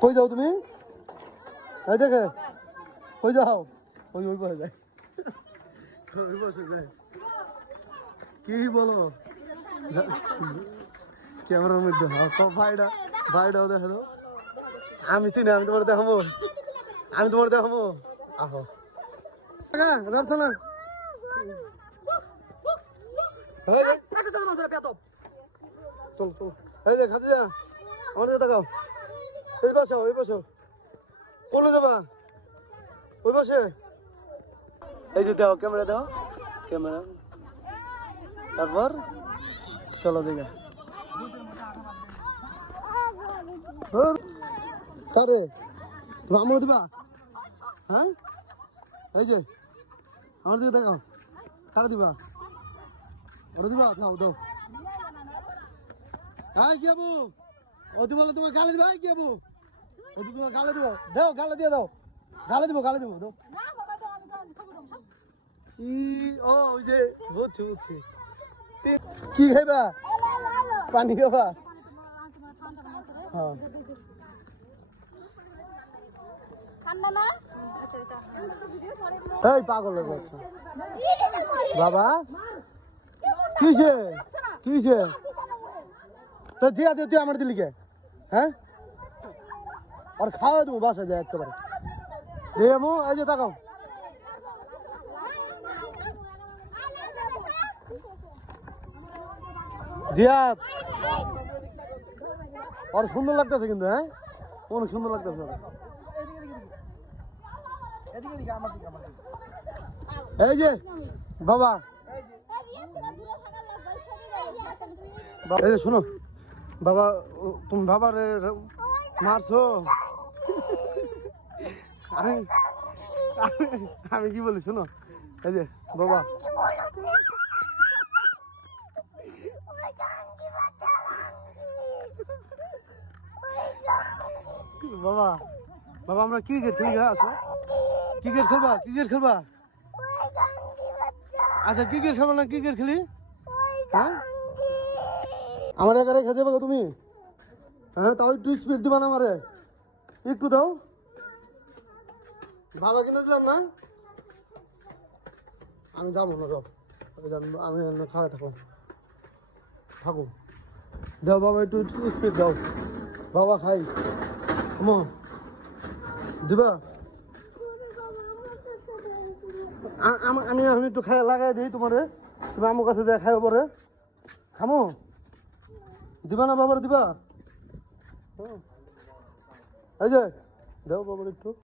কই যাও তুমি? এই দেখে কই যাও? ওই ওই পাশে যায়, ওই পাশে যায়। কি বলো ক্যামেরার মধ্যে? ভাইটা ভাইটাও দেখে দাও। আমি চিনি, আমি তোমার দেখাবো, আমি তোমার দেখাবো। আহো রাখছো না? চল চল, এই যে খাদি যা, আমার দিকে তাকাও। এই বসো, ওই বসো। কোলে যাবা? ওই বসে। এই যে দাও, ক্যামেরা দাও, ক্যামেরা। তারপর চলো দিকে। কারে রামো দিবা? হ্যাঁ, এই যে আমার দিকে দেখাও, কারে দিবা? ওরা দিবা? দাও দাও। হ্যাঁ কি আবু, ওদি বলে তোমার গালে দিবা? কি আবু, ওদি তোমার গালে দিব? দাও, গালে দিয়ে দাও। গালে দিব, গালে দিব, দাও। ও ওই যে বুঝছি বুঝছি। কি খাইবা? পানি খাবা? হ্যাঁ। এই পাগল হয়ে যাচ্ছে বাবা। কিসে কিসে তো দিয়া দে, তুই আমার দিলিকে? হ্যাঁ, আর খাওয়া দেবো বাসা যায় একেবারে। মো এই যে তাকাও, জিয়াদ আর সুন্দর লাগতেছে কিন্তু। হ্যাঁ, অনেক সুন্দর লাগতেছে। এই যে বাবা, এই যে শোনো বাবা, তুমি বাবার মারছো। আমি আমি কি বলি শোনো, এই যে বাবা, বাবা বাবা আমরা ক্রিকেট খেলি। হ্যাঁ আসো, ক্রিকেট খেলবা? ক্রিকেট খেলবা? আচ্ছা ক্রিকেট খেলবা না? ক্রিকেট খেলি। হ্যাঁ, আমার একা রেখে যাবে তুমি? হ্যাঁ, তাও একটু স্পিড দিবা না আমারে, একটু দাও। বাবা কিনে দিলাম না, আমি যাবো না। যাও, আমি খাড়া থাকো থাকো। দাও বাবা, একটু স্পিড দাও। বাবা খাই দিবা? আমি এখন একটু খাই লাগাই দিই তোমারে, তুমি আমার কাছে যাই খাইও পরে খামো। দিবা না বাবার? দিবা? এই যে দাও বাবার একটু।